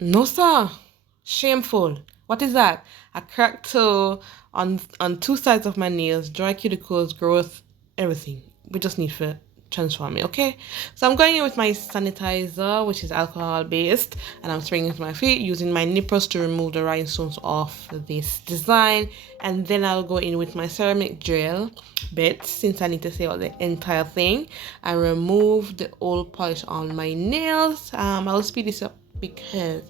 No, sir. Shameful. What is that? A cracked toe on two sides of my nails, dry cuticles, growth, everything. We just need to transform it, okay? So I'm going in with my sanitizer, which is alcohol based, and I'm spraying it with my feet using my nippers to remove the rhinestones off this design. And then I'll go in with my ceramic gel bit, since I need to see out the entire thing, and remove the old polish on my nails. I'll speed this up because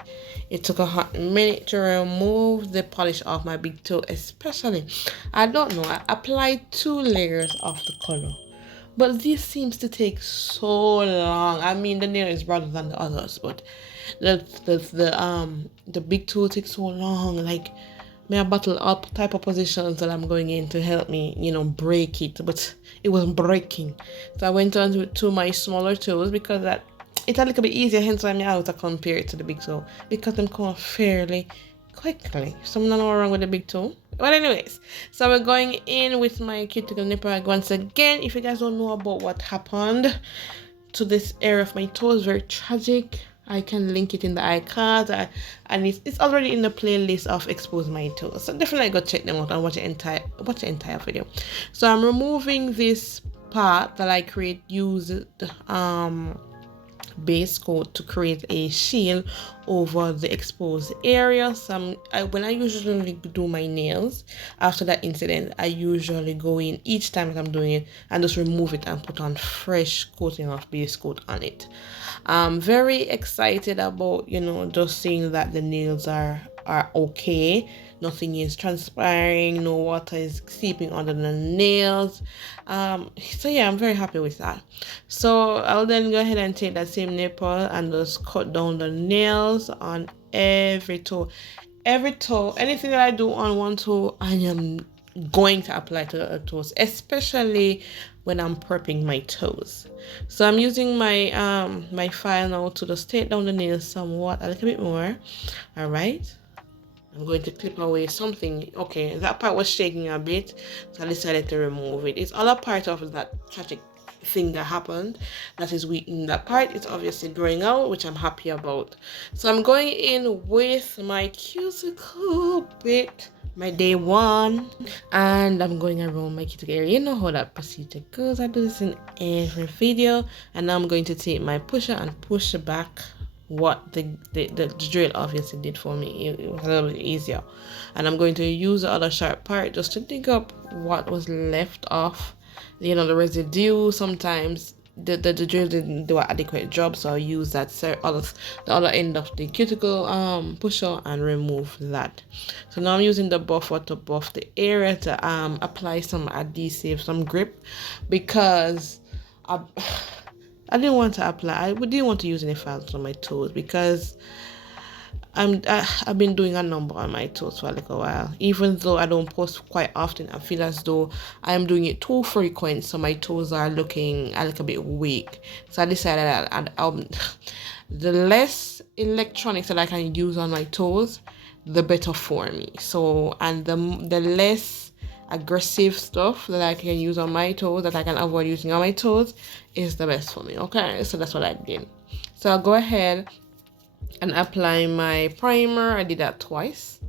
it took a hot minute to remove the polish off my big toe, especially. I don't know, I applied 2 layers of the color, but this seems to take so long. I mean, the nail is broader than the others, but the big toe takes so long. Like, may I battle up type of positions that I'm going in to help me, break it, but it wasn't breaking. So I went on to my smaller toes because that it's a little bit easier, hence why I'm out to compare it to the big toe, because them come off fairly quickly. Something not wrong with the big toe. But anyways, so we're going in with my cuticle nipper once again. If you guys don't know about what happened to this area of my toes, very tragic. I can link it in the iCard, and it's already in the playlist of expose my toes. So definitely go check them out and watch the entire video. So I'm removing this part that I used base coat to create a shield over the exposed area. When I usually do my nails after that incident, I usually go in each time that I'm doing it and just remove it and put on fresh coating of base coat on it. I'm very excited about just seeing that the nails are okay. Nothing is transpiring, no water is seeping under the nails. So yeah, I'm very happy with that. So I'll then go ahead and take that same nipple and just cut down the nails on every toe. Anything that I do on one toe, I am going to apply to the other toes, especially when I'm prepping my toes. So I'm using my my file now to just take down the nails somewhat, a little bit more. All right, I'm going to clip away something. Okay, that part was shaking a bit, so I decided to remove it. It's all a part of that tragic thing that happened that is weakening that part. It's obviously growing out, which I'm happy about. So I'm going in with my cuticle bit, my day one, and I'm going around my cuticle area. You know how that procedure goes. I do this in every video. And now I'm going to take my pusher and push back what the drill obviously did for me. It was a little bit easier. And I'm going to use the other sharp part just to dig up what was left off, the residue. Sometimes the drill didn't do an adequate job, so I'll use the other end of the cuticle pusher and remove that. So now I'm using the buffer to buff the area to apply some adhesive, some grip, because I didn't want to apply. I didn't want to use any files on my toes because I've been doing a number on my toes for a little while. Even though I don't post quite often, I feel as though I'm doing it too frequent, so my toes are looking a little bit weak. So I decided that the less electronics that I can use on my toes, the better for me. So, and the less aggressive stuff that I can use on my toes, that I can avoid using on my toes, is the best for me. Okay, so that's what I did. So I'll go ahead and apply my primer. I did that twice.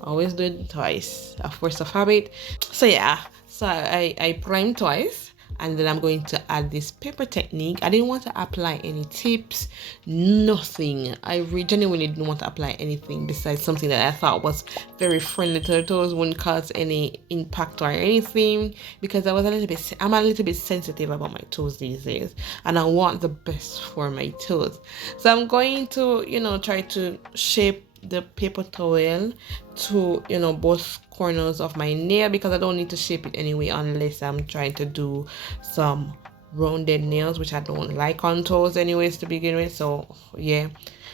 Always do it twice, a force of habit. So yeah, so I primed twice, and then I'm going to add this paper technique. I didn't want to apply any tips, nothing. I genuinely didn't want to apply anything besides something that I thought was very friendly to the toes, wouldn't cause any impact or anything, because I'm a little bit sensitive about my toes these days, and I want the best for my toes. So I'm going to try to shape the paper towel to both corners of my nail, because I don't need to shape it anyway unless I'm trying to do some rounded nails, which I don't like on toes anyways to begin with. So yeah,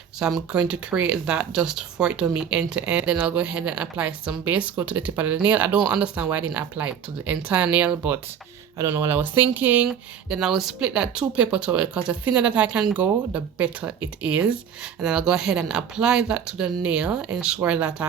so I'm going to create that just for it to meet end to end. Then I'll go ahead and apply some base coat to the tip of the nail. I don't understand why I didn't apply it to the entire nail, but I don't know what I was thinking. Then I will split that 2 paper towel, because the thinner that I can go, the better it is. And then I'll go ahead and apply that to the nail, ensure that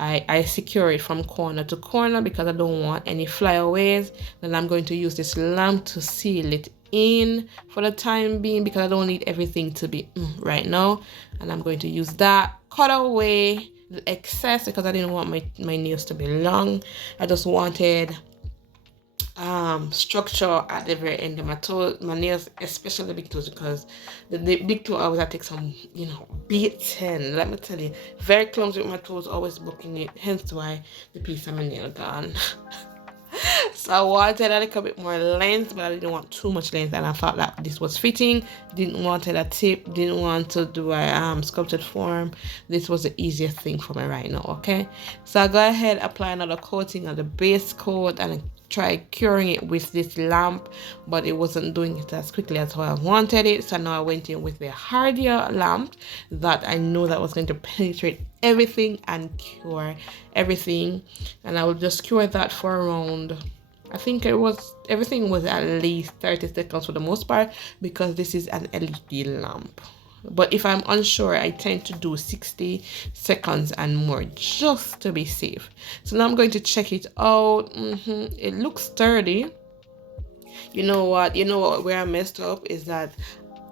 I secure it from corner to corner, because I don't want any flyaways. Then I'm going to use this lamp to seal it in for the time being because I don't need everything to be right now. And I'm going to use that, cut away the excess because I didn't want my nails to be long. I just wanted structure at the very end of my toes, my nails, especially the big toes, because the big toe always I take some, beating. Let me tell you, very clumsy with my toes, always booking it. Hence why the piece of my nail gone. So I wanted a little bit more length, but I didn't want too much length, and I thought that this was fitting. Didn't want a tip, didn't want to do a sculpted form. This was the easiest thing for me right now. Okay, so I go ahead, apply another coating of the base coat, and try curing it with this lamp, but it wasn't doing it as quickly as how I wanted it. So now I went in with the hardier lamp that I know that was going to penetrate everything and cure everything, and I will just cure that for around, I think everything was at least 30 seconds for the most part, because this is an LED lamp. But if I'm unsure, I tend to do 60 seconds and more just to be safe. So now I'm going to check it out. It looks sturdy. You know what? Where I messed up is that,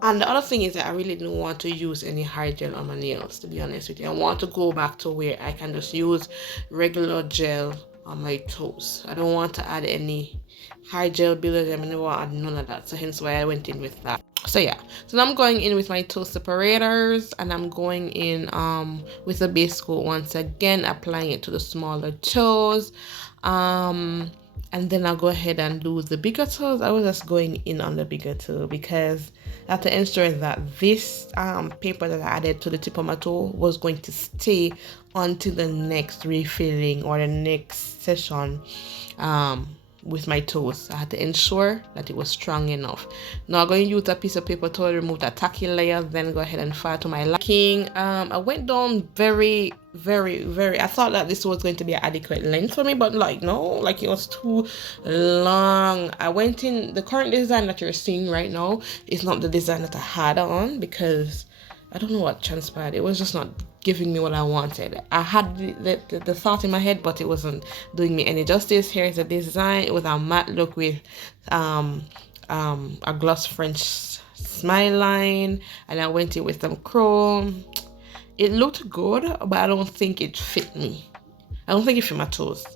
and the other thing is that I really didn't want to use any hard gel on my nails, to be honest with you. I want to go back to where I can just use regular gel on my toes. I don't want to add any hard gel builder. I never want to add none of that. So hence why I went in with that. So yeah, so now I'm going in with my toe separators, and I'm going in with the base coat once again, applying it to the smaller toes. And then I'll go ahead and do the bigger toes. I was just going in on the bigger toe because I have to ensure that this paper that I added to the tip of my toe was going to stay until the next refilling or the next session with my toes. I had to ensure that it was strong enough. Now I'm going to use a piece of paper to remove that tacky layer, then go ahead and file to my liking. I went down very, I thought that this was going to be an adequate length for me, but no, it was too long. I went in, the current design that you're seeing right now is not the design that I had on, because I don't know what transpired. It was just not giving me what I wanted. I had the thought in my head, but it wasn't doing me any justice. Here's the design. It was a matte look with a gloss French smile line, and I went in with some chrome. It looked good, but I don't think it fit me. I don't think it fit my toes.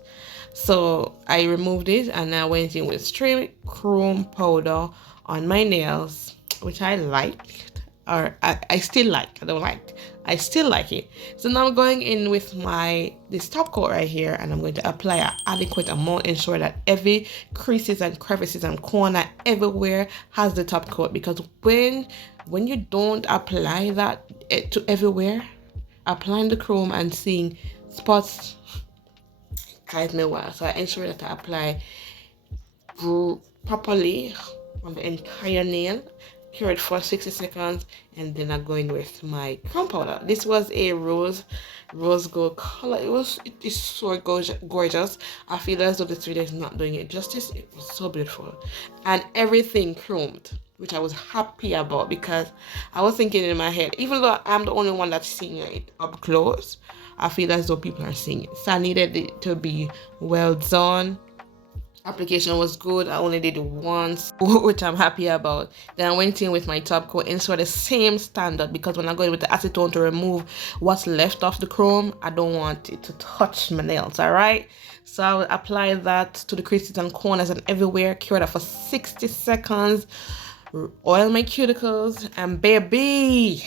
So I removed it, and I went in with straight chrome powder on my nails, which I liked. Or I still like. I don't like. I still like it. So now I'm going in with this top coat right here, and I'm going to apply an adequate amount, ensure that every creases and crevices and corner everywhere has the top coat, because when you don't apply that to everywhere, applying the chrome and seeing spots guides me well. So I ensure that I apply properly on the entire nail, cure it for 60 seconds, and then I'm going with my chrome powder. This was a rose gold color. It is so gorgeous. I feel as though this video is not doing it justice. It was so beautiful, and everything chromed, which I was happy about, because I was thinking in my head, even though I'm the only one that's seeing it up close, I feel as though people are seeing it. So I needed it to be well done. Application was good. I only did it once, which I'm happy about. Then I went in with my top coat, ensure the same standard, because when I go in with the acetone to remove what's left of the chrome, I don't want it to touch my nails. All right, so I will apply that to the creases and corners and everywhere, cure that for 60 seconds, oil my cuticles, and baby,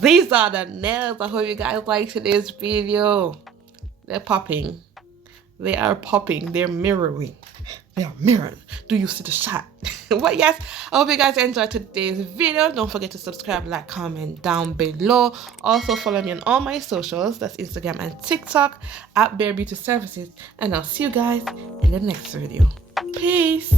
these are the nails. I hope you guys liked today's video. They're popping. They are popping. They're mirroring. They are mirroring. Do you see the shot? But yes, I hope you guys enjoyed today's video. Don't forget to subscribe, like, comment down below. Also follow me on all my socials. That's Instagram and TikTok at Bare Beauty Services. And I'll see you guys in the next video. Peace.